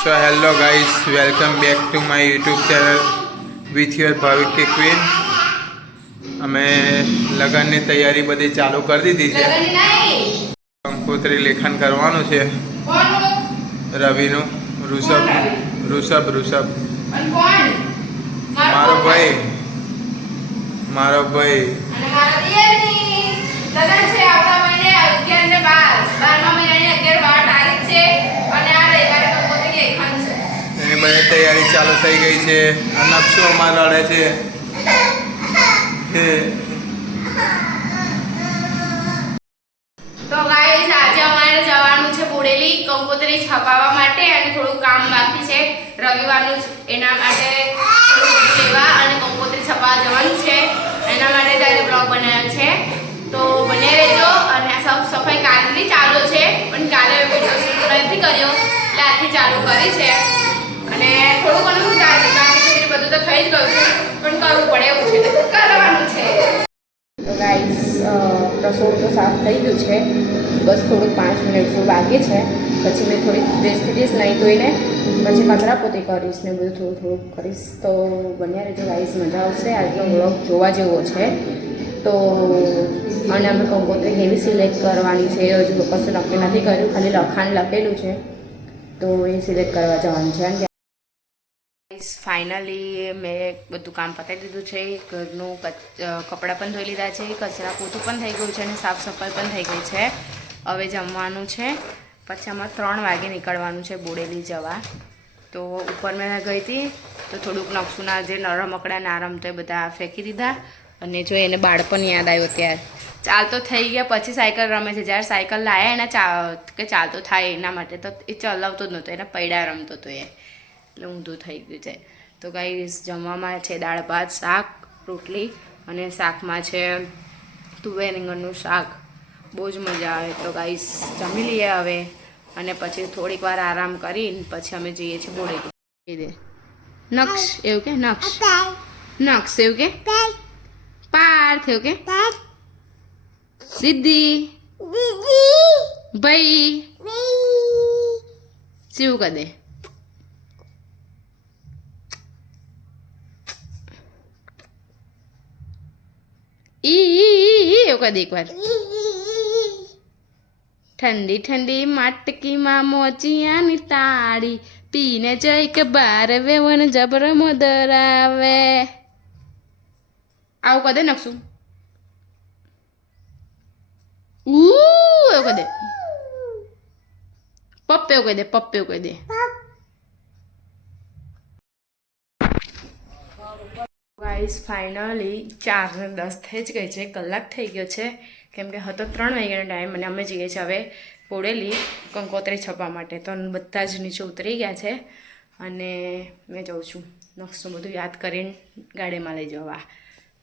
So hello guys, welcome back to my YouTube channel with your Bhavik K Queen. અમે લગનની તૈયારી બધી ચાલુ કરી દીધી છે. કંકોત્રી લેખન કરવાનું છે. રવિનું ઋષભ મારો ભાઈ લગન છે આવતા મહિને 11 ને 12 મહિનાની 11-12 તારીખ છે અને આ રવિવારે કંકોત્રી લેખન છે. એની બધી તૈયારી ચાલુ થઈ ગઈ છે. આ નકશો અમારો રડે છે. તો ગાઈસ આજે અમારે જવાનું છે બોડેલી કંકોત્રી છપાવવા માટે અને થોડું કામ બાકી છે રવિવારનું એના માટે થોડું લેવા અને કંકોત્રી છપાવવા જવાનું છે. એના માટે આજે બ્લોગ બનાવ્યો છે. તો બને રહેજો અને સાફ સફાઈ કાલની ચાલુ છે પણ કાલે વિડિયો શૂટ નથી કર્યો એટલે આજથી ચાલુ કરી છે અને થોડું ઘણું ચાલે કારણ કે બધું તો થઈ જ ગયું છે પણ કરવું પડે એવું છે તો કરવાનું છે. તો ગાઈસ રસોડું તો સાફ થઈ ગયું છે બસ થોડું 5 મિનિટ જેવું બાકી છે પછી મેં થોડીક ડ્રેસ નહીં ધોઈને પછી કચરા પોતી કરીશ ને બધું થોડું કરીશ. તો બન્યા રહેજો ગાઈસ, મજા આવશે. આજનો વ્લોગ જોવા જેવો છે. તો અને અમે કંકોત્રી કેવી સિલેક્ટ કરવાની છે હજુ કશું નક્કી નથી કર્યું, ખાલી લખાણ લખેલું છે તો એ સિલેક્ટ કરવા જવાનું છે. ફાઇનલી મેં બધું કામ પતાવી દીધું છે. ઘરનું કપડાં પણ ધોઈ લીધા છે, કચરા પોતું પણ થઈ ગયું છે અને સાફ સફાઈ પણ થઈ ગઈ છે. હવે જમવાનું છે. પછી અમારે 3 વાગે નીકળવાનું છે બોડેલી જવા. તો ઉપર મેં ગઈ હતી તો થોડુંક નકશુના જે રમકડા ના રમતો એ બધા ફેંકી દીધા અને જો એને બાળપણ યાદ આવ્યો ત્યારે ચાલતો થઈ ગયા. પછી સાયકલ રમે છે. જ્યારે સાયકલ લાવ્યા એના કે ચાલતો થાય એના માટે તો એ ચલાવતો જ નહોતો, એના પૈડા રમતો હતો એ એટલે ઊંધું થઈ ગયું છે. તો ગાઈસ જમવામાં છે દાળ ભાત શાક રોટલી અને શાકમાં છે તુવેર રીંગણનું શાક. બહુ જ મજા આવે. તો ગાઈસ જમી લઈએ હવે અને પછી થોડીક વાર આરામ કરીને પછી અમે જઈએ છીએ બોડેલી. નક્ષ એવું કે નક્ષ એવું કે પાર્થ એવું કે સિદ્ધિ ભાઈ શિવ કદે એવું કદે એકવાર ઠંડી ઠંડી માટકીમાં મોચિયાની તાળી પીને જઈ કે બાર વેવન જબર મદર આવે. આવું કદે નકશું એવું કદે પપ્પ એવું કહી દે પપ્પ એવું કહી દે. ગાઈસ ફાઇનલી 4:10 થઈ જ ગઈ છે, કલાક થઈ ગયો છે કેમ કે હતો 3 વાગ્યાનો ટાઈમ અને અમે જઈએ છીએ હવે બોડેલી કંકોત્રી છપવા માટે. તો બધા જ નીચે ઉતરી ગયા છે અને મેં જાઉં છું નકશું બધું યાદ કરીને ગાડીમાં લઈ જવા.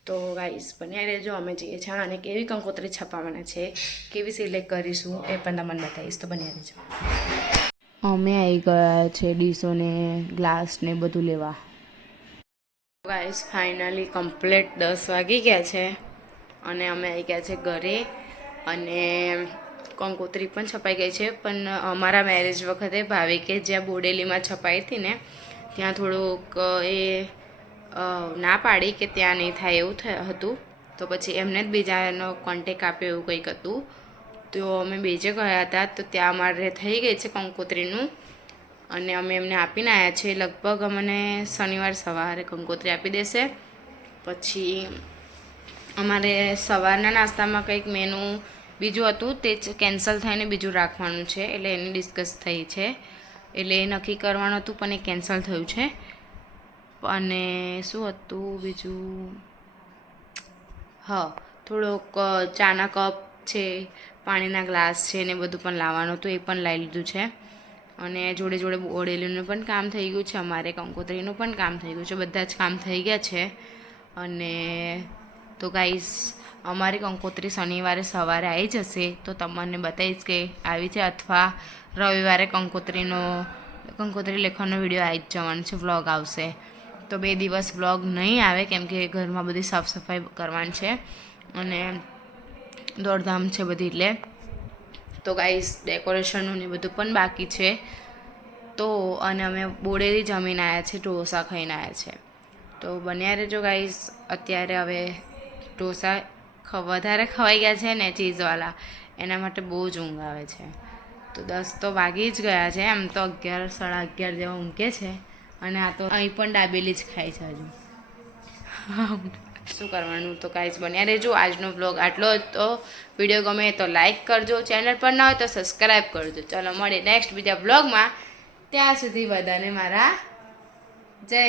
તો ગાઈસ બન્યા રહેજો, અમે જઈએ છીએ અને કેવી કંકોત્રી છપાવવાના છે કેવી સિલેક્ટ કરીશું એ પણ તમને બતાવીશ. તો બન્યા રહેજો. અમે આવી ગયા છે ડીશો ને ગ્લાસ ને બધું લેવા. ગાઈસ ફાઇનલી કમ્પ્લીટ 10 વાગી ગયા છે અને અમે આવી ગયા છે ઘરે અને કંકોત્રી પણ છપાઈ ગઈ છે. પણ અમારા મેરેજ વખતે ભાવિકે જ્યાં બોડેલીમાં છપાઈ હતી ને ત્યાં થોડુંક એ ના પાડી કે ત્યાં નહીં થાય એવું હતું. તો પછી એમને જ બીજાનો કોન્ટેક આપ્યો એવું કંઈક હતું. તો અમે બીજે ગયા હતા તો ત્યાં અમારે થઈ ગઈ છે કંકોત્રીનું અને અમે એમને આપીને આવ્યા છે. લગભગ અમને શનિવાર સવારે કંકોત્રી આપી દેશે. પછી અમારે સવારના નાસ્તામાં કંઈક મેનુ બીજું હતું તે કેન્સલ થઈને બીજું રાખવાનું છે એટલે એની ડિસ્કસ થઈ છે એટલે એ નક્કી કરવાનું હતું પણ એ કેન્સલ થયું છે. અને શું હતું બીજું, હા થોડોક ચાના કપ છે, પાણીના ગ્લાસ છે ને બધું પણ લાવવાનું હતું એ પણ લાવી લીધું છે. અને જોડે જોડે બોડેલીનું પણ કામ થઈ ગયું છે, અમારે કંકોત્રીનું પણ કામ થઈ ગયું છે, બધા જ કામ થઈ ગયા છે. અને તો ગાઈસ અમારી કંકોત્રી શનિવારે સવારે આવી જશે તો તમને બતાવીશ કે આવી છે અથવા રવિવારે કંકોત્રી લેખનનો વિડીયો આવી જ જવાનો છે, વ્લોગ આવશે. તો 2 દિવસ વ્લોગ નહીં આવે કેમ કે ઘરમાં બધી સાફ સફાઈ કરવાની છે અને દોડધામ છે બધી એટલે. તો ગાઈસ ડેકોરેશનનું ને બધું પણ બાકી છે હતો અને અમે બોડેલી જમીને આવ્યા છે, ઢોસા ખાઈને આવ્યા છે. તો બન્યા રહેજો ગાઈસ. અત્યારે હવે ઢોસા વધારે ખવાઈ ગયા છે ને ચીઝવાળા, એના માટે બહુ જ ઊંઘ આવે છે. તો 10 તો વાગી જ ગયા છે, એમ તો 11 સાડા 11 જેવા ઊંઘે છે. અને આ તો અહીં પણ દાબેલી જ ખાય છે હજુ. શું કરવાનું, તો કાંઈ જ બન્યા રહેજો. આજનો બ્લોગ આટલો જ. તો વિડીયો ગમે તો લાઈક કરજો, ચેનલ પર ના હોય તો સબસ્ક્રાઈબ કરજો. ચલો મળીએ નેક્સ્ટ બીજા બ્લોગમાં. ત્યાં સુધી બધાને મારા જય